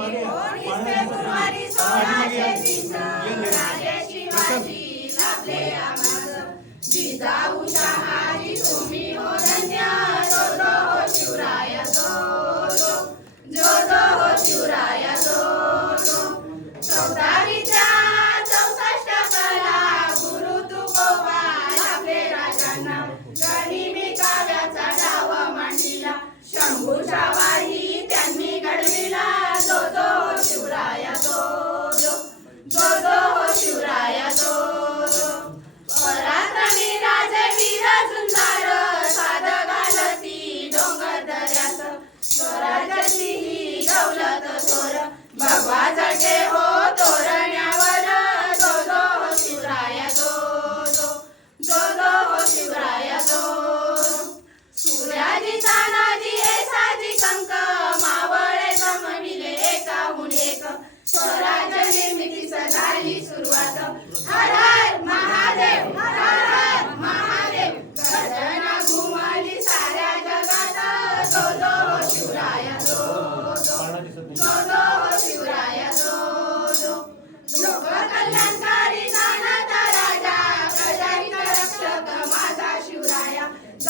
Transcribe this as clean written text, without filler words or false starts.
मागे फेब्रुवारी 16 राजे शिवाजी लाभले आम्हास जिजाऊ शहाजी तुम्ही हो धन्य जो जो हो शिवराय जो हो शिवराय जो 64 कला गुरु तुकोबा लाभले राजांना गनिमी काव्याचा डाव मांडीला शंभूच्या वाही त्यांनी घडविला जो